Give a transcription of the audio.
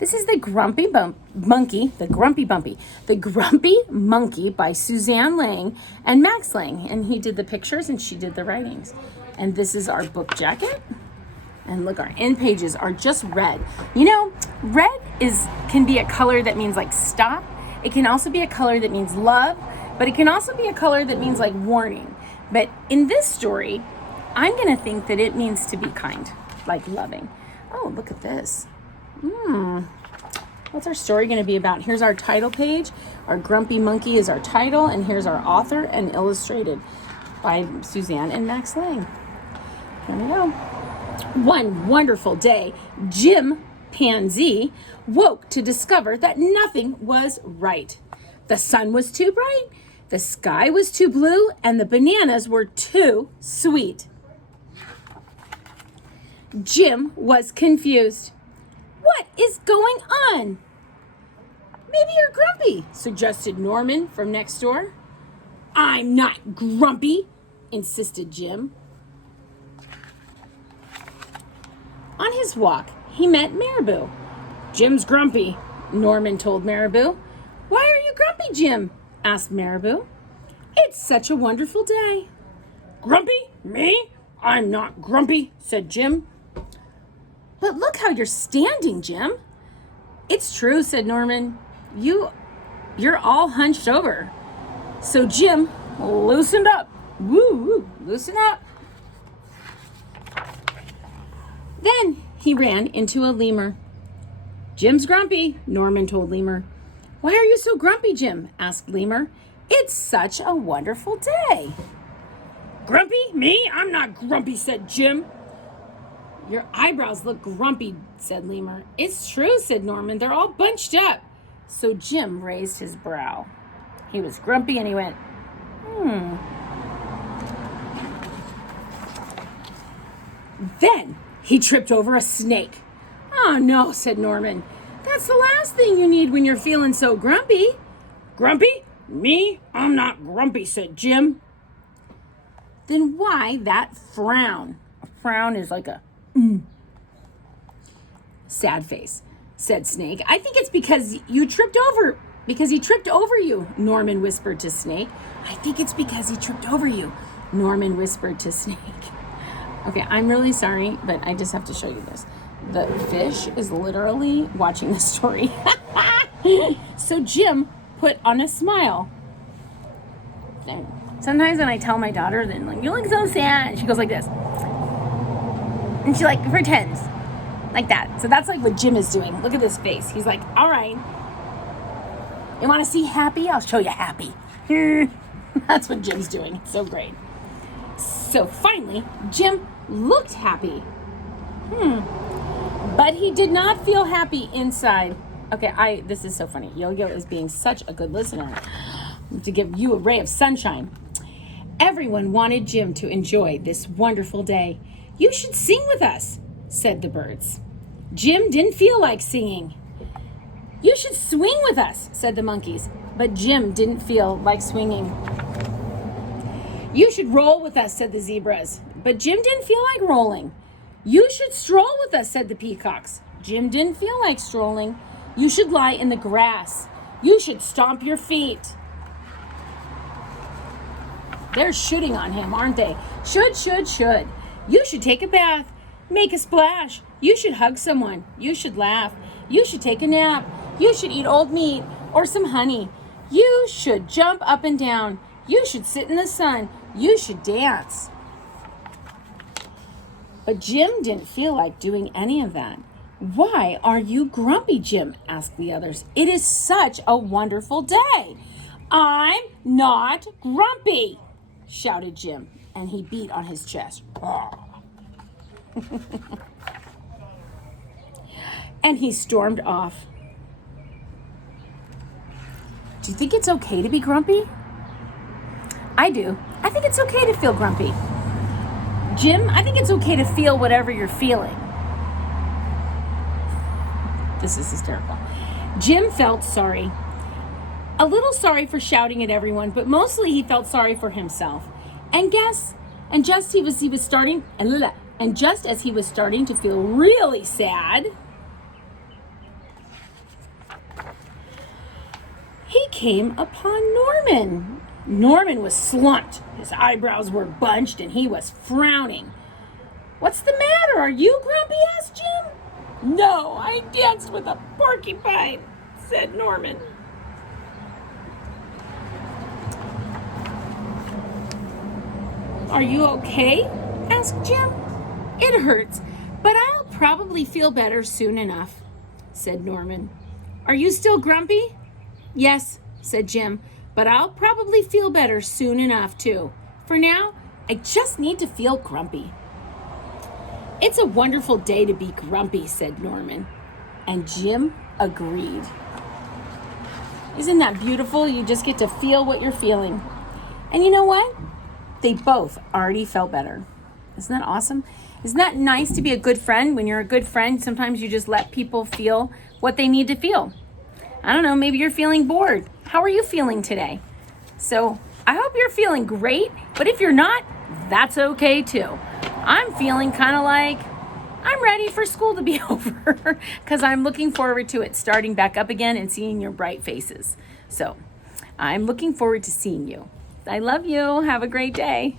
This is The Grumpy Monkey by Suzanne Lang and Max Lang. And he did the pictures and she did the writings. And this is our book jacket. And look, our end pages are just red. You know, red can be a color that means like stop. It can also be a color that means love, but it can also be a color that means like warning. But in this story, I'm gonna think that it means to be kind, like loving. Oh, look at this. What's our story gonna be about? Here's our title page. Our Grumpy Monkey is our title, and here's our author and illustrated by Suzanne and Max Lang. Here we go. One wonderful day, Jim Pansy woke to discover that nothing was right. The sun was too bright, the sky was too blue, and the bananas were too sweet. Jim was confused. What is going on? Maybe you're grumpy, suggested Norman from next door. I'm not grumpy, insisted Jim. On his walk, he met Marabou. Jim's grumpy, Norman told Marabou. Why are you grumpy, Jim? Asked Marabou. It's such a wonderful day. Grumpy? Me? I'm not grumpy, said Jim. But look how you're standing, Jim. It's true, said Norman. You're all hunched over. So Jim loosened up. Woo, loosen up. Then he ran into a lemur. Jim's grumpy, Norman told Lemur. Why are you so grumpy, Jim? Asked Lemur. It's such a wonderful day. Grumpy? Me? I'm not grumpy, said Jim. Your eyebrows look grumpy, said Lemur. It's true, said Norman. They're all bunched up. So Jim raised his brow. He was grumpy and he went, Then he tripped over a snake. Oh, no, said Norman. That's the last thing you need when you're feeling so grumpy. Grumpy? Me? I'm not grumpy, said Jim. Then why that frown? A frown is like a sad face, said Snake. I think it's because he tripped over you, Norman whispered to Snake. I think it's because he tripped over you, Norman whispered to Snake. Okay, I'm really sorry, but I just have to show you this. The fish is literally watching the story. So Jim put on a smile. And sometimes when I tell my daughter, then like, you look so sad, she goes like this. And she like pretends like that. So that's like what Jim is doing. Look at this face. He's like, all right, you want to see happy? I'll show you happy. That's what Jim's doing. It's so great. So finally, Jim looked happy. But he did not feel happy inside. Okay, this is so funny. Yo-Yo is being such a good listener to give you a ray of sunshine. Everyone wanted Jim to enjoy this wonderful day. You should sing with us, said the birds. Jim didn't feel like singing. You should swing with us, said the monkeys. But Jim didn't feel like swinging. You should roll with us, said the zebras. But Jim didn't feel like rolling. You should stroll with us, said the peacocks. Jim didn't feel like strolling. You should lie in the grass. You should stomp your feet. They're shooting on him, aren't they? Should. You should take a bath. Make a splash. You should hug someone. You should laugh. You should take a nap. You should eat old meat or some honey. You should jump up and down. You should sit in the sun. You should dance. But Jim didn't feel like doing any of that. Why are you grumpy, Jim? Asked the others. It is such a wonderful day. I'm not grumpy, shouted Jim, and he beat on his chest. And he stormed off. Do you think it's okay to be grumpy? I do. I think it's okay to feel grumpy. Jim, I think it's okay to feel whatever you're feeling. This is hysterical. Jim felt sorry. A little sorry for shouting at everyone, but mostly he felt sorry for himself. And just as he was starting to feel really sad, came upon Norman. Norman was slumped. His eyebrows were bunched and he was frowning. "What's the matter? Are you grumpy?" asked Jim. "No, I danced with a porcupine," said Norman. "Are you okay?" asked Jim. "It hurts, but I'll probably feel better soon enough," said Norman. "Are you still grumpy?" "Yes," said Jim, "but I'll probably feel better soon enough too. For now, I just need to feel grumpy." "It's a wonderful day to be grumpy," said Norman. And Jim agreed. Isn't that beautiful? You just get to feel what you're feeling. And you know what? They both already felt better. Isn't that awesome? Isn't that nice to be a good friend? When you're a good friend, sometimes you just let people feel what they need to feel. I don't know, maybe you're feeling bored. How are you feeling today? So I hope you're feeling great, but if you're not, that's okay too. I'm feeling kind of like I'm ready for school to be over because I'm looking forward to it starting back up again and seeing your bright faces. So I'm looking forward to seeing you. I love you. Have a great day.